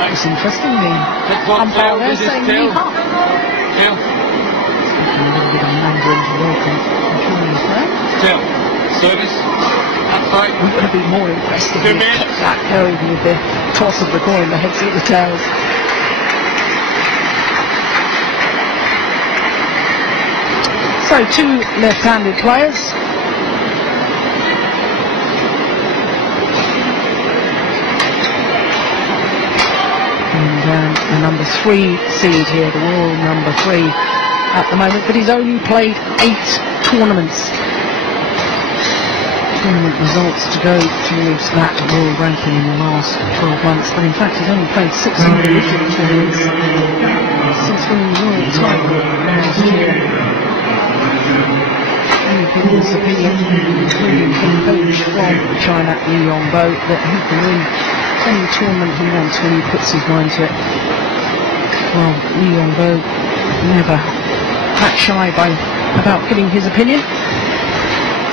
It's interesting, the umpire there saying Lee Huff. A little bit of Mandarin to welcome Chinese there. Still. Service. Outside. We would have been more impressed if we kept that going with the toss of the coin, the heads or the tails. So, two left-handed players. And the number 3 seed here, the world number 3 at the moment, but he's only played 8 tournaments. Tournament results to go towards that world ranking in the last 12 months, but in fact he's only played 6 individual tournaments since winning the world title last year. Many people's opinion, including the coach from China, Li Yongbo, that he can win any tournament he wants when he puts his mind to it. Well, Li Yongbo never that shy about giving his opinion.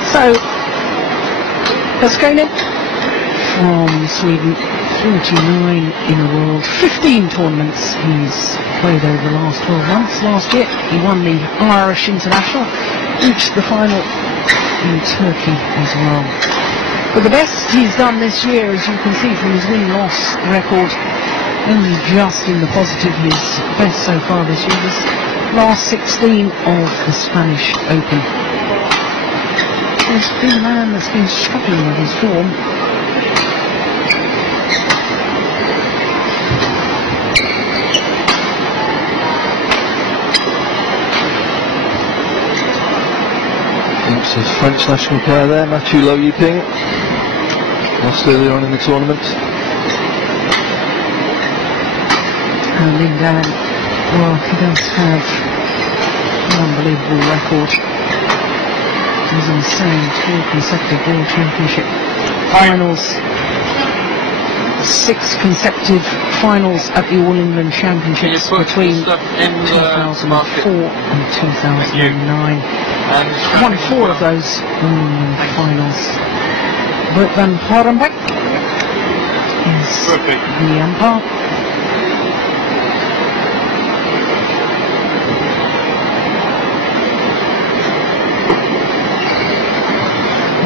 So, Hurskainen from Sweden, 49 in the world, 15 tournaments he's played over the last 12 months. Last year he won the Irish International, reached the final in Turkey as well. But the best he's done this year, as you can see from his win-loss record, only just in the positive, his best so far this year was last 16 of the Spanish Open. He's been a man that's been struggling with his form. It's his French national player there, Mathieu Lo Yiping, lost earlier on in the tournament. And Lin Dan, well, he does have an unbelievable record. He's insane, 4 consecutive World Championship finals, 6 consecutive finals at the All England Championships between 2004 and 2009. Won 4 of those finals. Bert van Horenbeck is the umpire.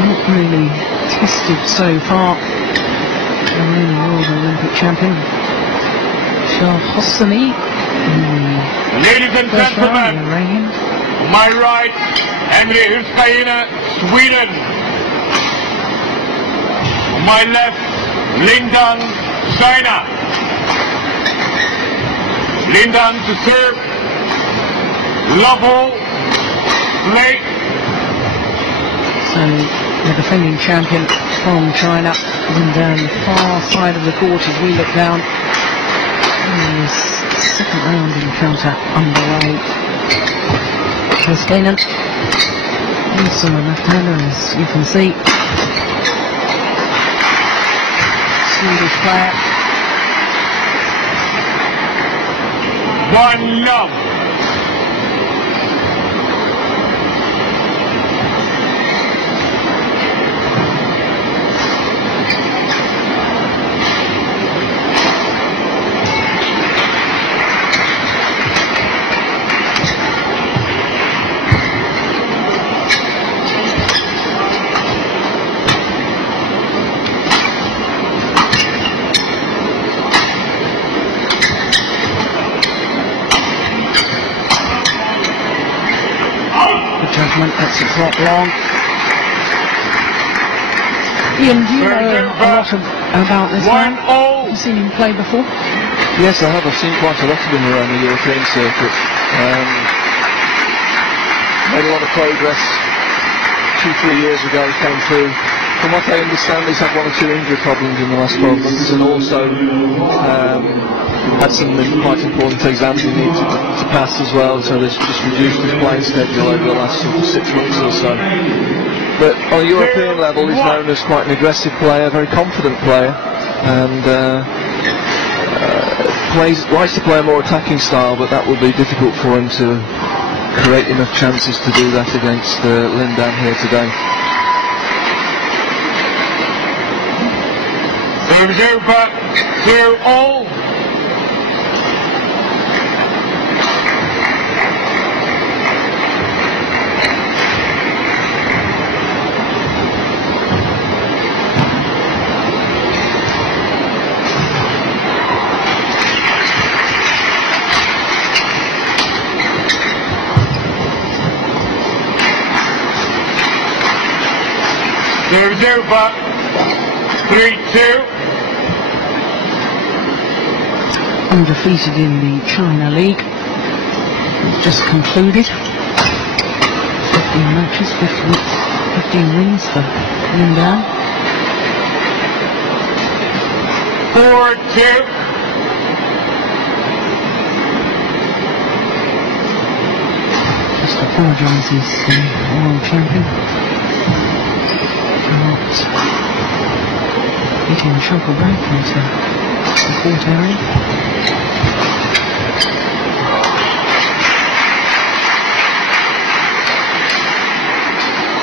Not really tested so far. The reigning world Olympic champion, Charles Hossany, ladies and gentlemen, my right, Henri Hurskainen, Sweden. My left, Lin Dan, China. Lin Dan to serve. Lobo, Blake. So the defending champion from China, Lin Dan, far side of the court as we look down. His second round encounter underway. Hurskainen, also a left-hander, as you can see. Swedish player. 1-0. That's a drop long. Ian, do you know a lot about this man? Have you seen him play before? Yes, I have. I've seen quite a lot of him around the European circuit. Made a lot of progress 2-3 years ago, came through. From what I understand, he's had 1 or 2 injury problems in the last 12 months, and also had some quite important exams he needs to pass as well, so there's just reduced his playing schedule over the last 6 months or so. But on a European level, he's known as quite an aggressive player, very confident player, and likes to play a more attacking style, but that will be difficult for him to create enough chances to do that against Lin Dan here today. Serve back, 0-all. Serves over. 3-2. Undefeated in the China League. Just concluded. 15 matches, 15 wins for Lin Dan. 4-2. Just apologises, world champion. Not hitting the shoulder back into the court area.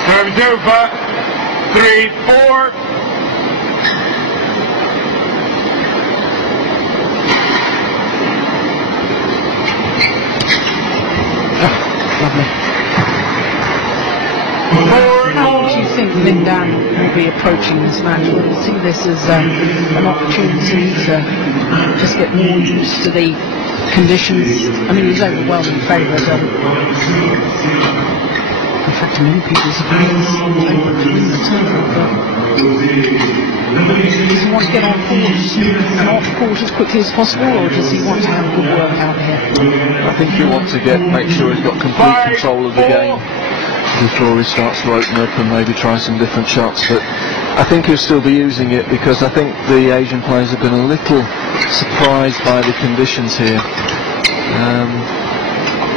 Serves over. 3-4. Lovely. How do you think Lin Dan will be approaching this match? Will you see this as an opportunity to just get more used to the conditions? I mean, he's overwhelming favourite. In fact, many people's opinions favourite to win the title, but does he want to get on court and off court as quickly as possible, or does he want to have a good work out here? I think he wants to make sure he's got complete control of the game before he starts to open up and maybe try some different shots. But I think he'll still be using it, because I think the Asian players have been a little surprised by the conditions here.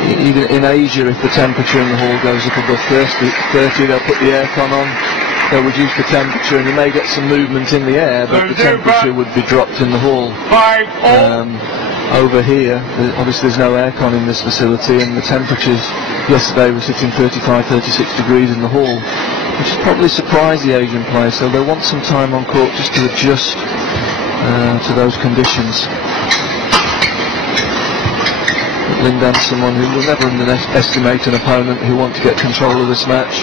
Even in Asia, if the temperature in the hall goes up above 30, they'll put the aircon on, they'll reduce the temperature, and you may get some movement in the air, but the temperature would be dropped in the hall. Over here, obviously there's no aircon in this facility, and the temperatures yesterday were sitting 35, 36 degrees in the hall, which has probably surprised the Asian players, so they'll want some time on court just to adjust to those conditions. Lin Dan's someone who will never underestimate an opponent who wants to get control of this match.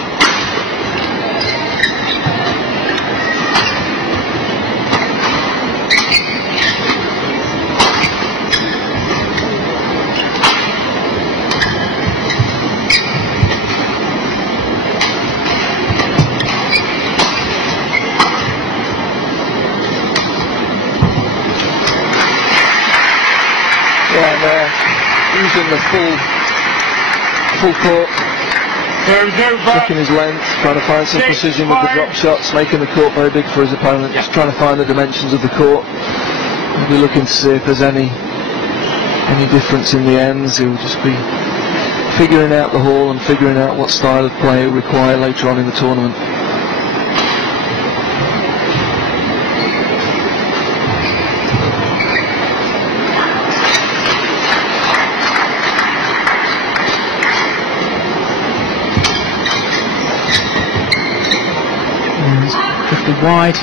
Using the full court, checking his length, trying to find some precision with the drop shots, making the court very big for his opponent, just trying to find the dimensions of the court. He'll be looking to see if there's any difference in the ends. He'll just be figuring out the hall and figuring out what style of play he'll require later on in the tournament. Wide.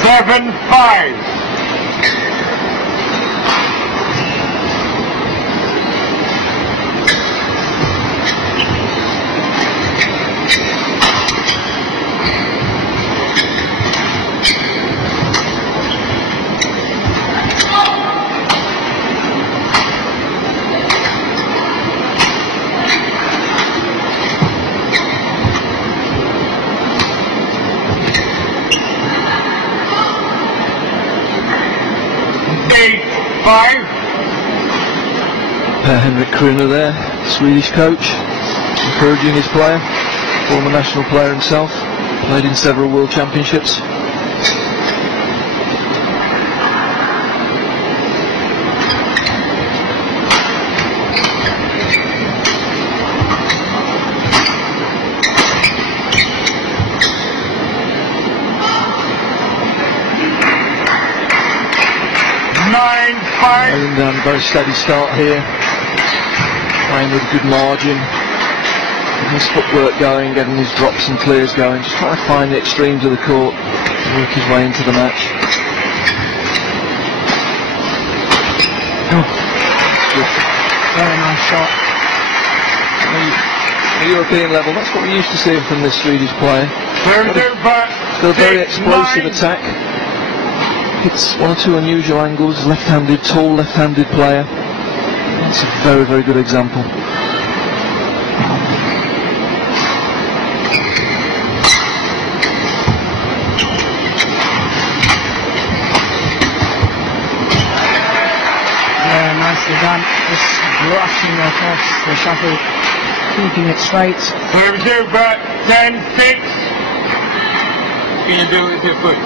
7-5. Henri Hurskainen there, Swedish coach, encouraging his player, former national player himself, played in several world championships. Lin Dan, very steady start here, playing with a good margin, getting his footwork going, getting his drops and clears going, just trying to find the extremes of the court and work his way into the match. Oh, very nice shot. The European level, that's what we're used to seeing from this Swedish player. Still a very explosive attack. It's one or two unusual angles, left-handed, tall left-handed player. That's a very, very good example. nicely done. Just brushing across the shuttle, keeping it straight. Serve two, but 10-6. Can you do it with your foot?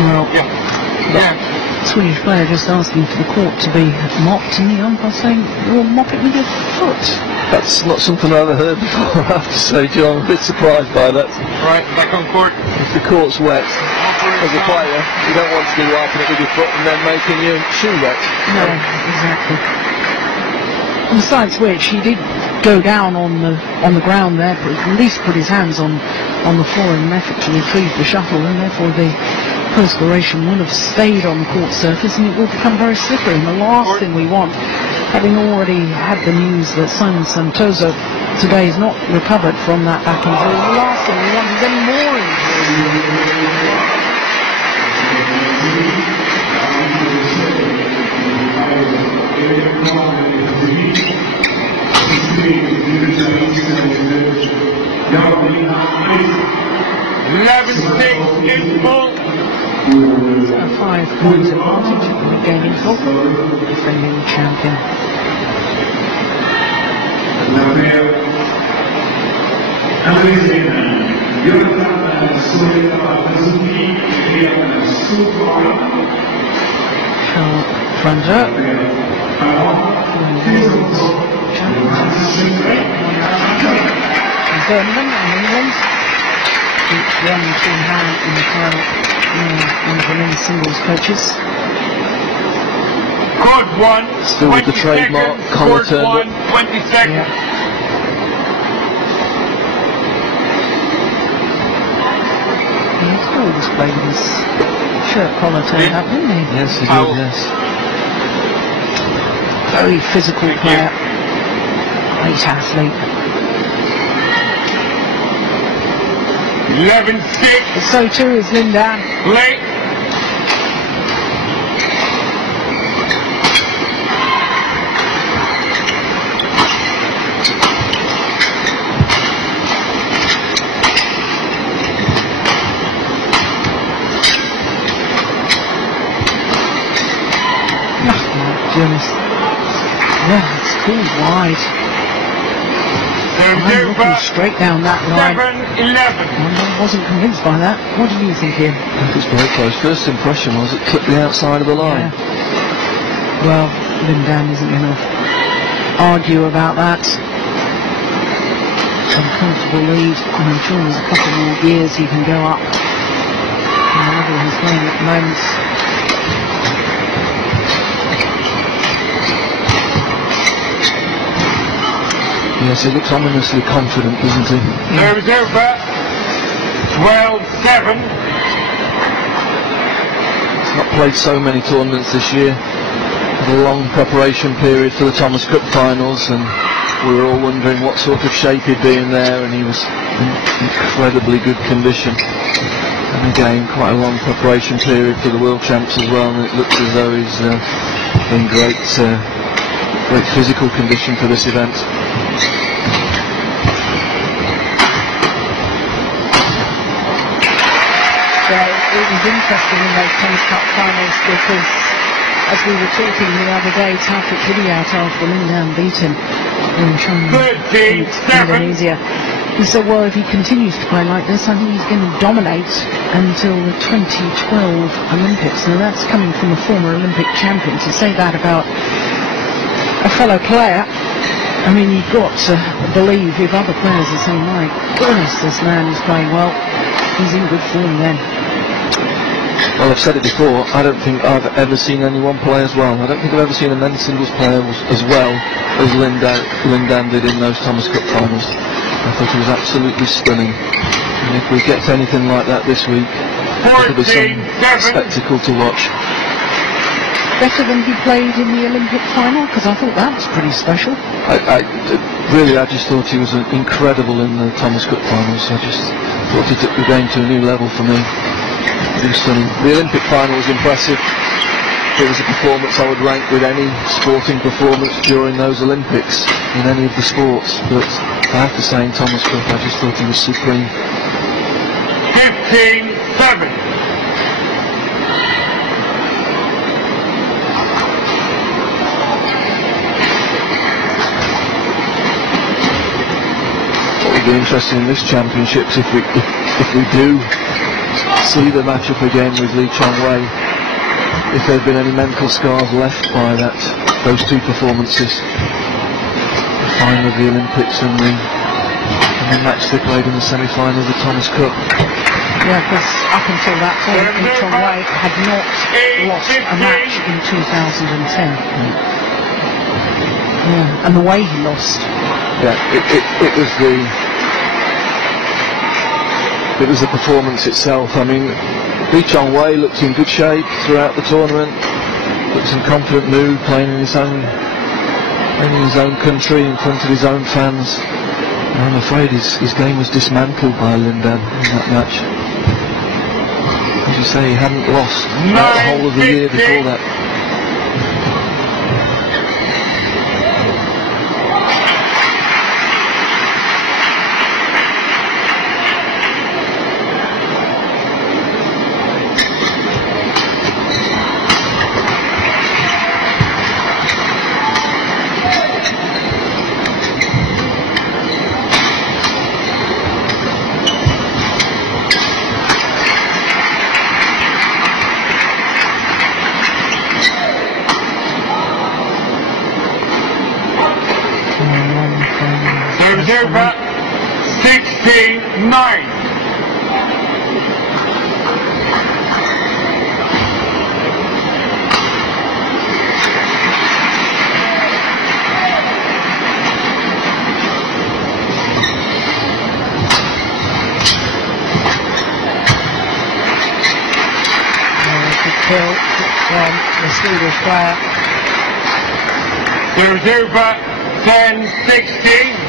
Well, Yeah. Swedish player just asking for the court to be mopped, and the umpire saying, "You'll mop it with your foot." That's not something I've ever heard before, I have to say, John. I'm a bit surprised by that. Right, back on court. If the court's wet, as a player, you don't want to be wiping it with your foot and then making your shoe wet. No, exactly. And besides which, he did go down on the ground there, but at least put his hands on the floor in an effort to retrieve the shuttle, and therefore the perspiration will have stayed on the court surface and it will become very slippery. And the last thing we want, having already had the news that Simon Santoso today is not recovered from that back injury, the last thing we want is any more injuries. 11-6 in full. 5 points advantage in the game in full. Defending champion. Franja. Birmingham and England. Each 1-2 hand in the final. One of the men's singles coaches. Court 1. Still with the trademark collar Court 1, turn. 20 seconds. Yeah. He's always displayed his shirt collar turned up, didn't he? Yes, he Foul. did, yes. Very physical player. Great athlete. 11-6. So too is Lindan. Late. Oh my goodness. Yeah, it's pulled wide. I'm looking straight down that line. 7-11. I wasn't convinced by that. What did you think, Ian? It was very close. First impression was it clipped the outside of the line. Yeah. Well, Lindan isn't going to argue about that. Some comfortable lead. I'm sure there's a couple more gears he can go up. And the level he's playing at the moment. Yes, he looks ominously confident, doesn't he? Serves over. 12-7. He's not played so many tournaments this year. Had a long preparation period for the Thomas Cup finals, and we were all wondering what sort of shape he'd be in there, and he was in incredibly good condition. And again, quite a long preparation period for the World Champs as well, and it looks as though he's in great physical condition for this event. It was interesting in those Thomas Cup finals because, as we were talking the other day, Taufik Hidayat after Lindan beat him in China, 13-7. Indonesia. He said, well, if he continues to play like this, I think he's going to dominate until the 2012 Olympics. Now that's coming from a former Olympic champion. To say that about a fellow player, I mean, you've got to believe if other players are saying, my goodness, this man is playing well, he's in good form then. Well, I've said it before, I don't think I've ever seen anyone play as well. I don't think I've ever seen a men's singles player as well as Lindan did in those Thomas Cup finals. I thought he was absolutely stunning. And if we get anything like that this week, it'll be some spectacle to watch. Better than he played in the Olympic final? Because I thought that was pretty special. I just thought he was incredible in the Thomas Cup finals. I just thought he took the game to a new level for me. It was stunning. The Olympic final was impressive. It was a performance I would rank with any sporting performance during those Olympics in any of the sports. But I have to say, in Thomas Cup, I just thought he was supreme. 15-7. be interesting in this championships if we do see the matchup again with Lee Chong-wei, if there have been any mental scars left by those two performances, the final of the Olympics and the match they played in the semi-final of the Thomas Cup. Yeah, because up until that point, Lee Chong-wei had not lost a match in 2010. Yeah, and the way he lost. Yeah, it was the performance itself. I mean, Lee Chong-wei looked in good shape throughout the tournament, looked in confident mood, playing in his own country, in front of his own fans. And I'm afraid his game was dismantled by Lin Dan in that match. As you say, he hadn't lost the whole of the year before that. Over 69. Good from the Swedish player. There's over 10-16.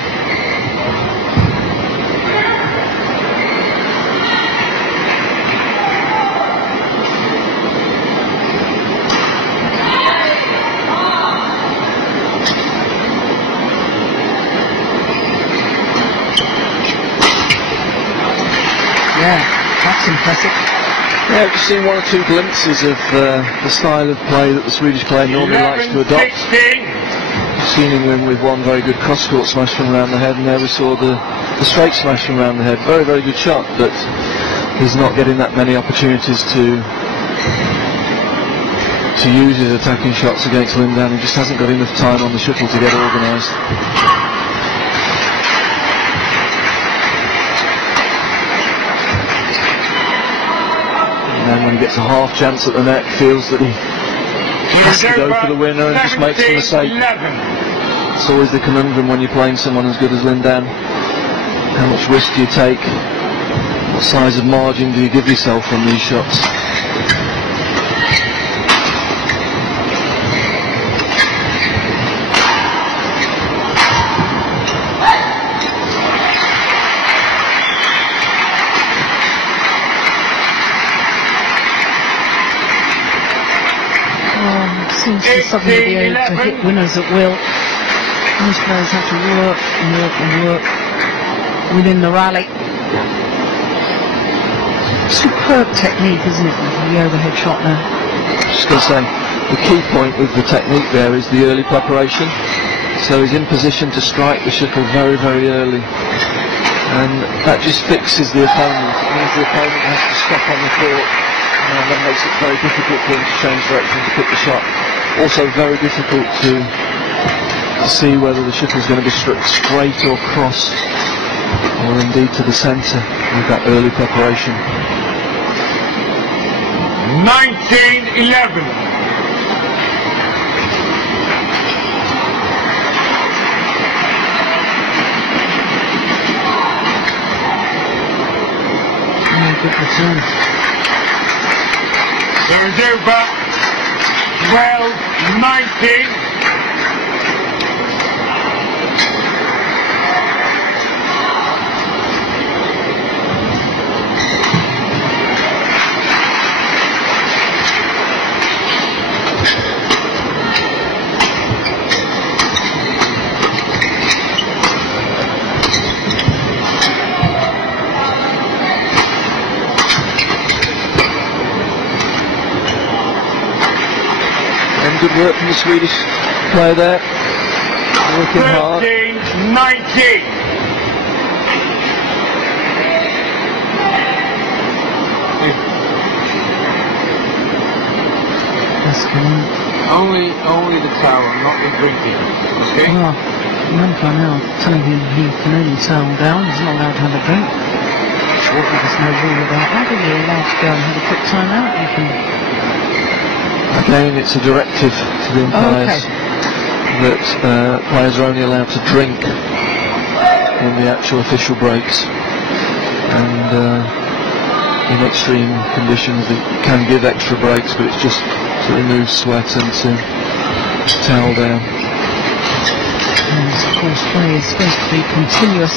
Yeah, that's impressive. Yeah, I've just seen one or two glimpses of the style of play that the Swedish player normally likes to adopt. We've seen him win with one very good cross-court smash from around the head, and there we saw the straight smash from around the head. Very, very good shot, but he's not getting that many opportunities to use his attacking shots against Lin Dan. He just hasn't got enough time on the shuttle to get organised. And when he gets a half chance at the net, feels that he has to go for the winner and just makes a mistake. It's always the conundrum when you're playing someone as good as Lin Dan. How much risk do you take? What size of margin do you give yourself on these shots? Seems to suddenly be able to hit winners at will. These players have to work and work and work within the rally. Superb technique, isn't it, with the overhead shot now? Just going to say, the key point with the technique there is the early preparation. So he's in position to strike the shuttle very, very early. And that just fixes the opponent. It means the opponent has to stop on the court. And that makes it very difficult for him to change direction to pick the shot. Also very difficult to see whether the shuttle is going to be struck straight or cross, or indeed to the centre with that early preparation. 19-11. Good return. There is over 12-19. Good work from the Swedish player there, working hard. 13-19. Only the towel, not the drinking. Okay? Well, Remco now telling him he can only towel down, he's not allowed to have a drink. There's no rule about that, but you're allowed to go and have a quick time out. You can... Again, it's a directive to the umpires that players are only allowed to drink in the actual official breaks. And in extreme conditions they can give extra breaks, but it's just to remove sweat and to towel down. And of course play is supposed to be continuous.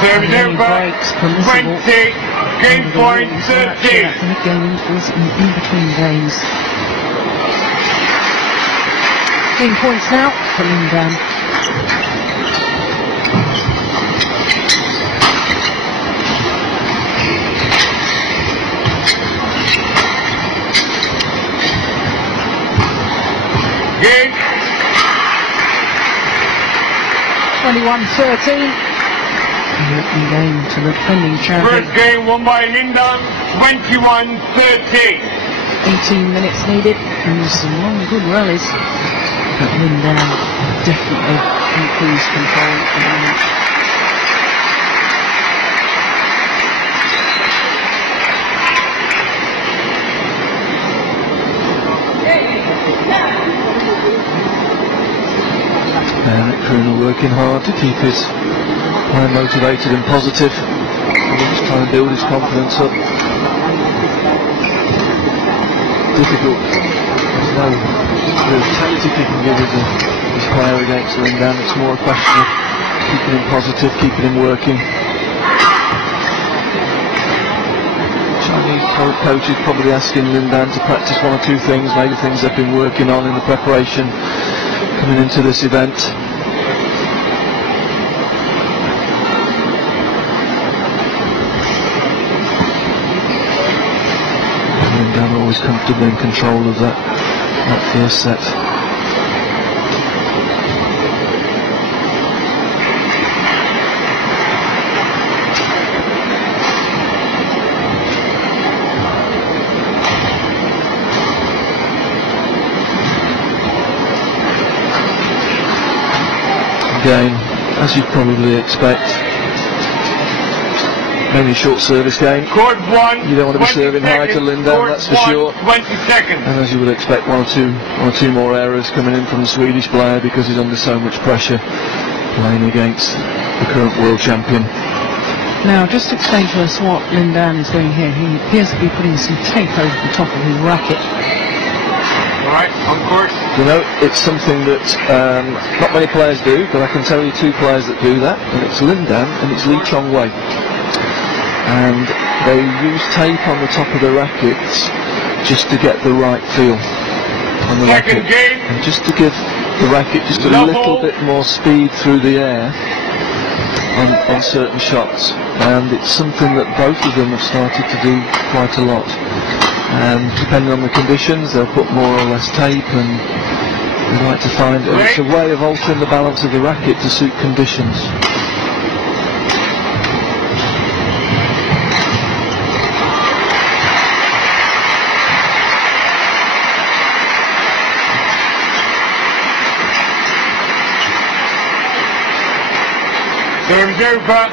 Service Any breaks permissible. 20, game point 13. Game intervals in between games. Game points now for Lin. Game 21-13. Game to the defending champion. First game won by Lindan, 21-13. 18 minutes needed and some long good rallies. But Lin definitely in cruise control at the moment. Nick Kroon working hard to keep his player motivated and positive. He's trying to build his confidence up. Difficult. There's no real tactic he can give his player against Lin. It's more a question of keeping him positive, keeping him working. Chinese coach is probably asking Lin to practice one or two things, maybe things they've been working on in the preparation coming into this event. Lin always comfortably in control of that first set. Game, as you'd probably expect, mainly short service game. Court 1, you don't want to be serving high to Lin, that's for sure. 20 seconds. And as you would expect, one or two more errors coming in from the Swedish player because he's under so much pressure playing against the current world champion. Now, just explain to us what Lin is doing here. He appears to be putting some tape over the top of his racket. Alright, on court. You know, it's something that not many players do, but I can tell you two players that do that, and it's Lin and it's Lee Chong-wei. And they use tape on the top of the rackets just to get the right feel on the Second racket. game. And just to give the racket just a little bit more speed through the air on certain shots. And it's something that both of them have started to do quite a lot. And depending on the conditions, they'll put more or less tape, and they like to find it's a way of altering the balance of the racket to suit conditions. Game's over,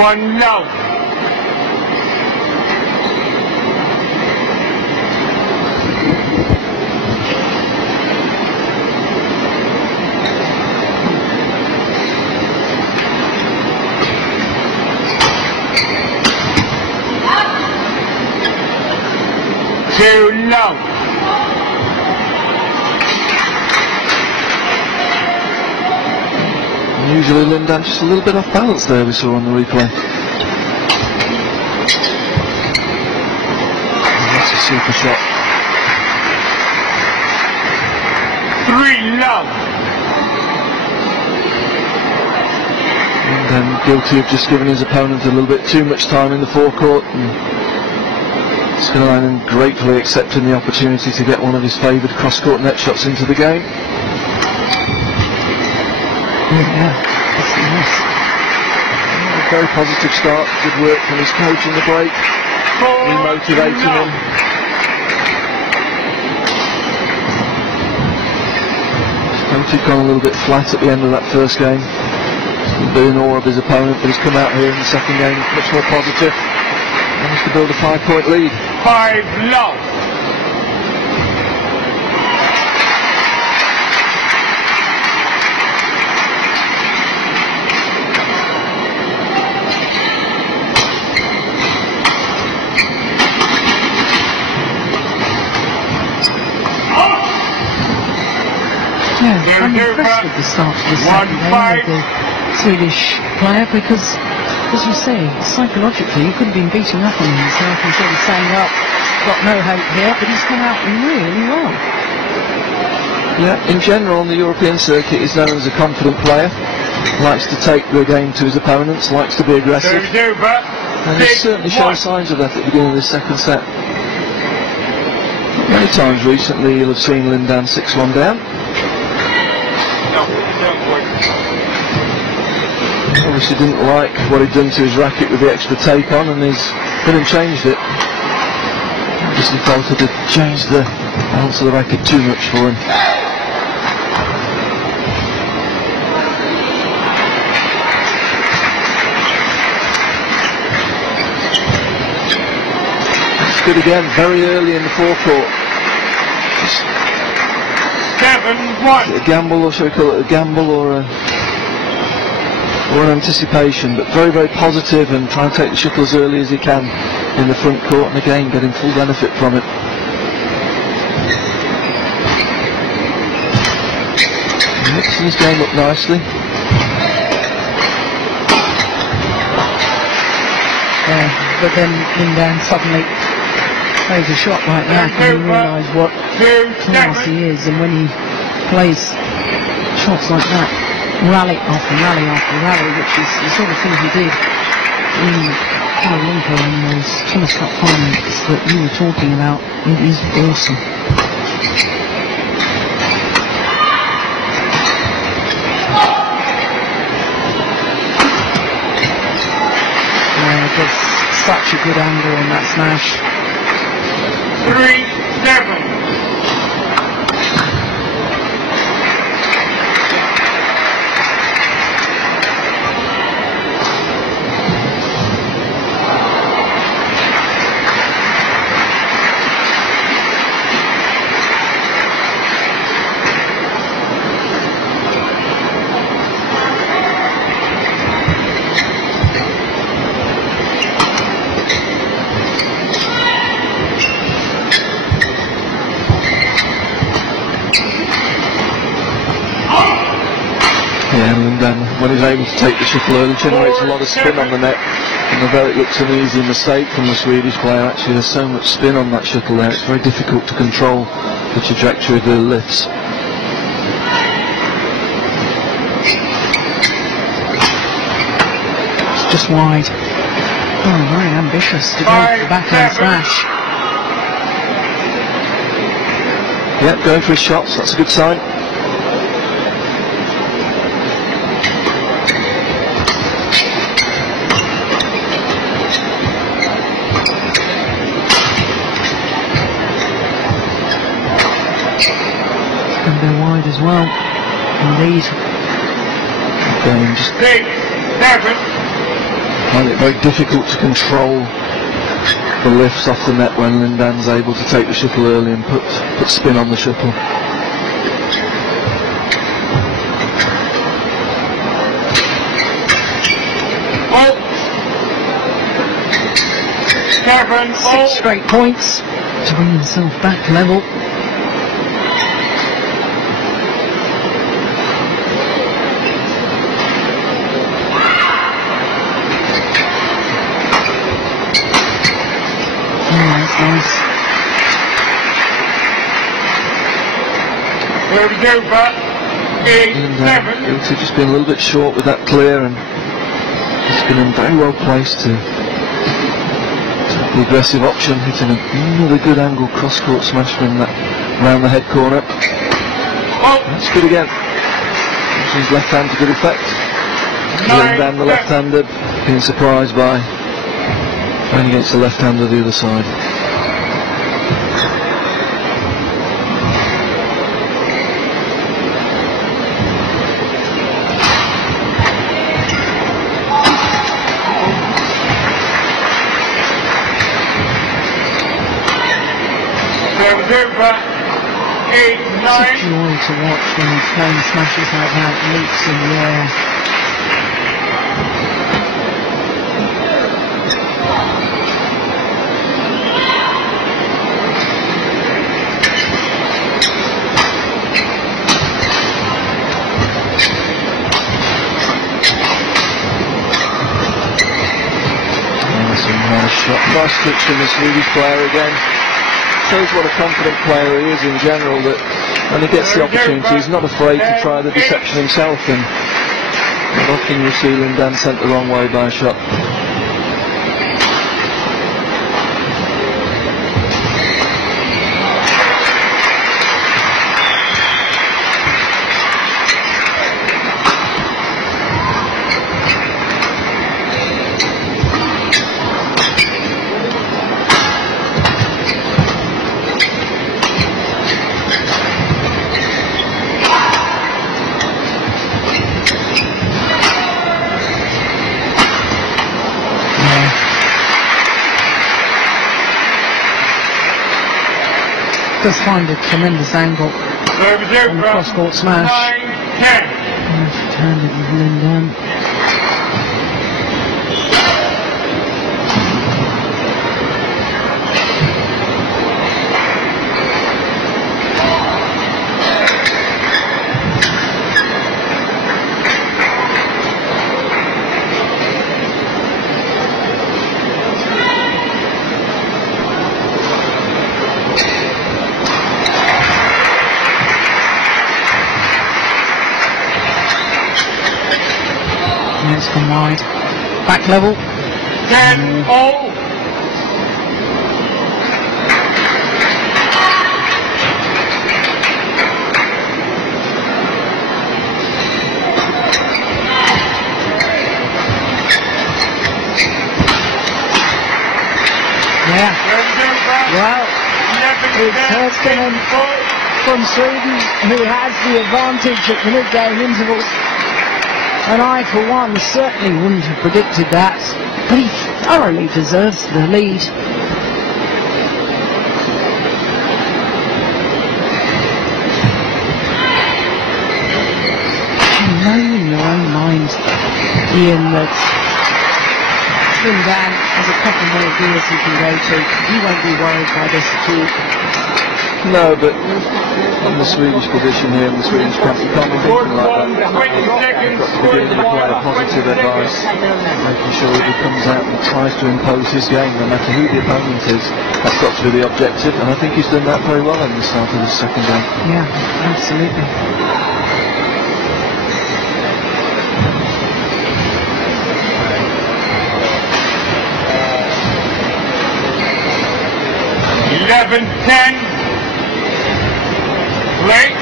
1-0. Usually Lin just a little bit off balance there, we saw on the replay. And that's a super shot. 3-0. And then guilty of just giving his opponent a little bit too much time in the forecourt. And gratefully accepting the opportunity to get one of his favoured cross-court net shots into the game. Yeah, that's nice. A very positive start, good work from his coach in the break, remotivating him. seemed to have gone a little bit flat at the end of that first game. A bit in awe of his opponent, but he's come out here in the second game much more positive. Managed to build a 5-point lead. 5 love. Yeah, I'm impressed with the start of the second game of the Swedish player because, as you say, psychologically he could have been beating up on himself and sort of saying, "Up, got no hope here," but he's come out really well. Yeah, in general on the European circuit he's known as a confident player. Likes to take the game to his opponents, likes to be aggressive. And he's certainly shown signs of that at the beginning of the second set. Many times recently you'll have seen Lin down 6-1 down. Obviously didn't like what he'd done to his racket with the extra take on, and he's been and changed it. Obviously felt it had changed the balance of the racket too much for him. It's good again, very early in the forecourt. 7-1. A gamble, or shall we call it a gamble, or an anticipation, but very, very positive and trying to take the shuttle as early as he can in the front court, and again getting full benefit from it. Mixing his game up nicely. Yeah, but then Lin suddenly plays a shot like that and you realise what class he is, and when he plays shots like that, rally after rally after rally, which is the sort of thing he did in Kuala Lumpur in those Tennis Cup finals that you were talking about, it is awesome. Gets such a good angle on that smash. 3-7. When he's able to take the shuttle early, generates a lot of spin on the net, and although it looks an easy mistake from the Swedish player, actually there's so much spin on that shuttle there, it's very difficult to control the trajectory of the lifts. It's just wide. Oh, very ambitious to go for the backhand smash. Yeah, going for his shots, that's a good sign. As well, indeed. Just find it very difficult to control the lifts off the net when Lindan's able to take the shuttle early and put spin on the shuttle. Six straight points to bring himself back level. Nice. There we go, but 8-7. He's just been a little bit short with that clear, and he's been in very well placed to take the aggressive option, hitting another good angle cross-court smash from that round the head corner. That's good again. His left hand to good effect. Lindan, the left-hander, being surprised by going against the left-hander the other side. Service over. 8, It's a 9. joy to watch when he's throwing smashes like that, leaps in the air. Nice shot, nice touch from the Swedish player again. Shows what a confident player he is in general, that when he gets the opportunity he's not afraid to try the deception himself, and often you see Lin Dan sent the wrong way by a shot. Does find a tremendous angle Service on the over. cross-court smash. 9, 10. Turned it with Lin Dan. It's gone wide. Back level. 10, 0. Yeah. Well, it's Hurskainen from Sweden who has the advantage at the mid-game intervals. And I, for one, certainly wouldn't have predicted that, but he thoroughly deserves the lead. You know in your own mind, Ian, that Lin Dan has a couple more gears he can go to. You won't be worried by this at all. No, but on the Swedish position here, in the Swedish camp, you can't be thinking like that. You've got to be giving the player positive advice, making sure that he comes out and tries to impose his game, no matter who the opponent is. That's got to be the objective, and I think he's done that very well in the start of the second game. Yeah, absolutely. Eleven, 10. Play.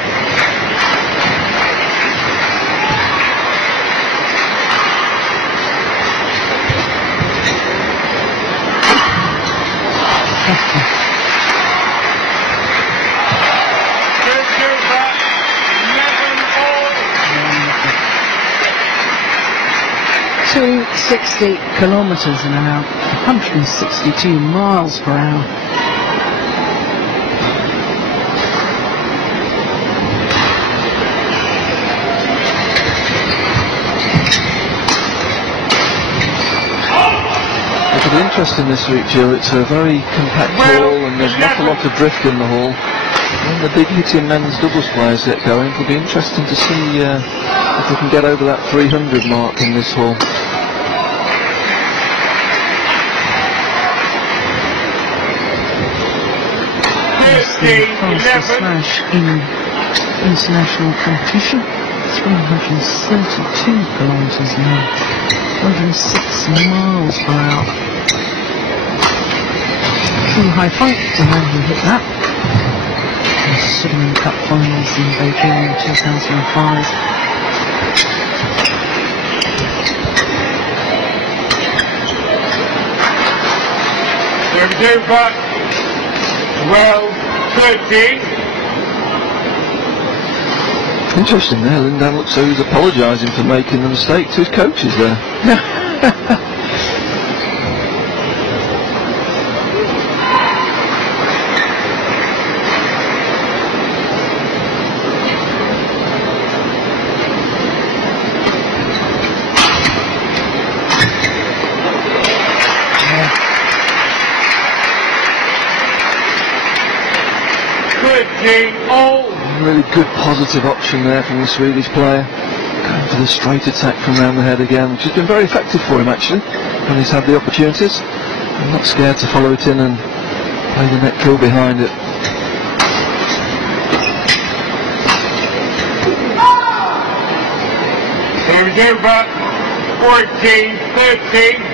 Service over. 11, 260 kilometres an hour, 162 miles per hour. It'll be interesting this week, Jill. It's a very compact hall and there's not a lot of drift in the hall. When the big hitting men's doubles players get going, it'll be interesting to see if we can get over that 300 mark in this hall. The fastest smash in international competition, 332 kilometres an hour, 106 miles per hour. Full high five to him who hit that. The Sudirman Cup finals in Beijing in 2005. Service over. 12, 13. Interesting there, Lin Dan looks like he's apologising for making the mistake to his coaches there. 13 all. Really good positive option there from the Swedish player. Going for the straight attack from round the head again, which has been very effective for him actually when he's had the opportunities. I'm not scared to follow it in and play the net kill behind it. Game's over. 14-13.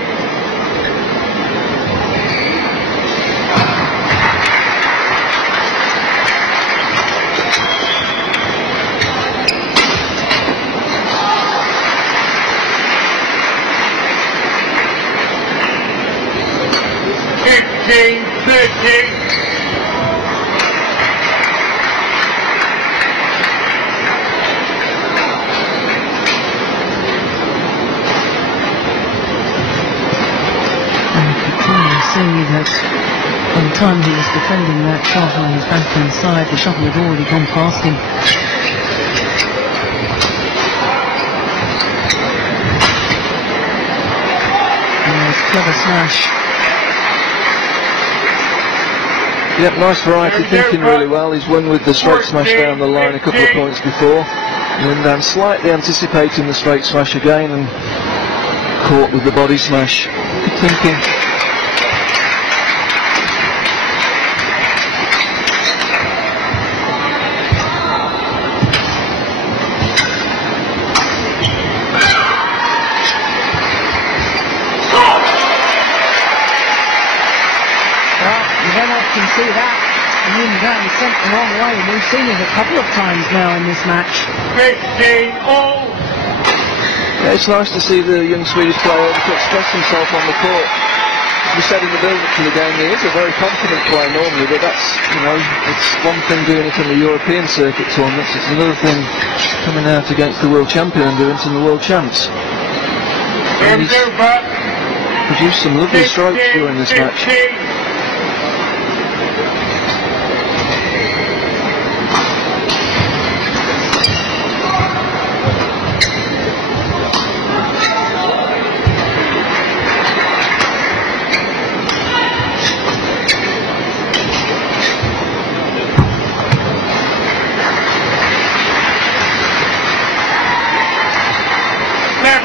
That by the time he was defending that shot on his back inside, the shuttle had already gone past him. Nice clever smash. Yep, nice variety, thinking really well. He's won with the straight smash down the line a couple of points before, and then slightly anticipating the straight smash again and caught with the body smash. Good thinking. See that, and Lin sent the wrong way. We've seen it a couple of times now in this match. 15 all. Yeah, it's nice to see the young Swedish player able to express himself on the court. As we said in the build-up to the game, he is a very confident player normally, but that's, you know, it's one thing doing it in the European circuit tournaments, it's another thing coming out against the world champion and doing it in the world champs. And he's produced some lovely strokes during this match. 17-15.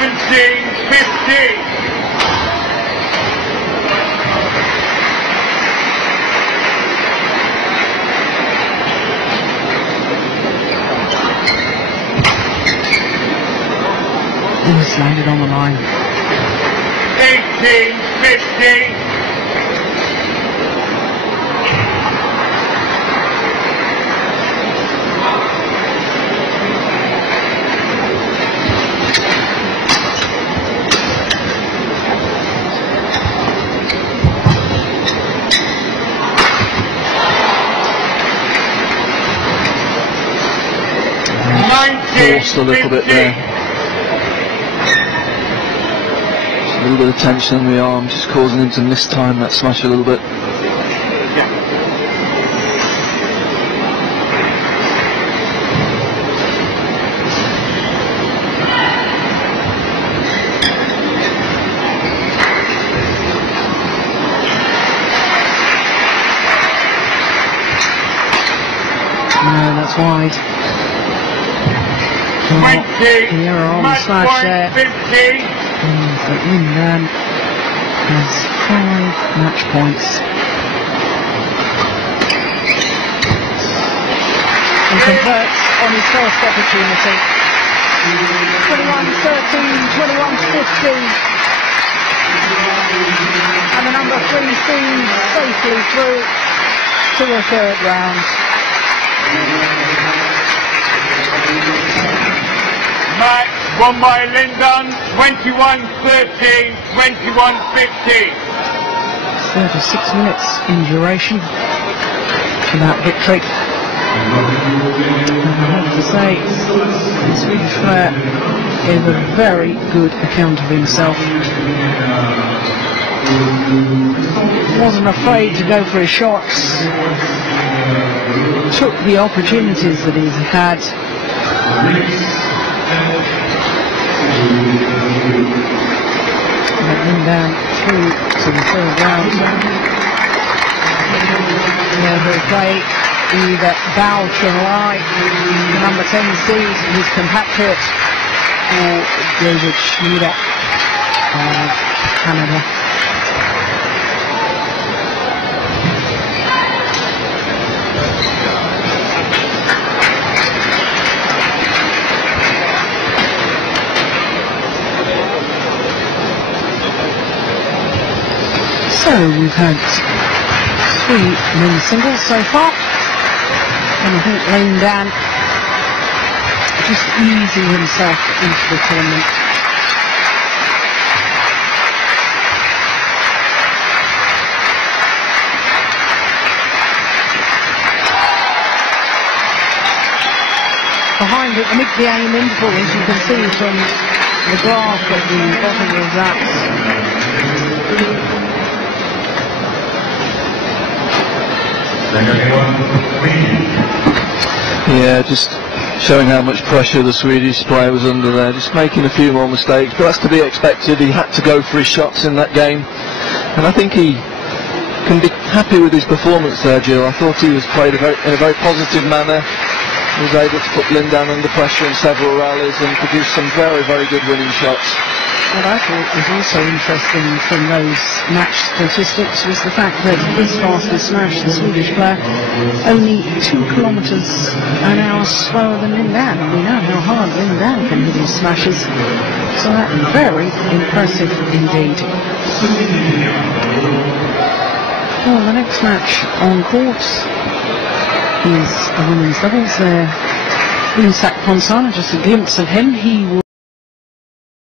It's landed on the line. 18-15. Forced a little bit there. Just a little bit of tension on the arm, just causing him to mistime that smash a little bit. No, that's wide. The error on the smash there. So Lin has 5 match points. And converts on his first opportunity. 21-13, 21-15. And the number 3 seeds safely through to the 3rd round. Match won by Lindon, 21-13, 21-15. 36 minutes in duration for that victory. And I have to say, the Swedish player gave a very good account of himself. Wasn't afraid to go for his shots. Took the opportunities that he's had. Let him down through to the 3rd round. Yeah, very play. either Bao Chunlai, the number 10 seed, his compatriot, or David Schmieder of Canada. So we've had 3 men's singles so far, and I think Lin Dan just easing himself into the tournament. Behind it, amid the aim interval, as you can see from the graph at the bottom of that. Yeah, just showing how much pressure the Swedish player was under there, just making a few more mistakes, but that's to be expected. He had to go for his shots in that game, and I think he can be happy with his performance there, Jill. I thought he was played in a very positive manner. He was able to put Lin Dan under pressure in several rallies and produce some very, very good winning shots. What I thought was also interesting from those match statistics was the fact that his fastest smash, the Swedish player, only 2 kilometres an hour slower than Lin Dan. And we know how hard Lin Dan can hit his smashes, so that's very impressive indeed. Well, the next match on court is a women's doubles there. Insak Ponsana, just a glimpse of him. He will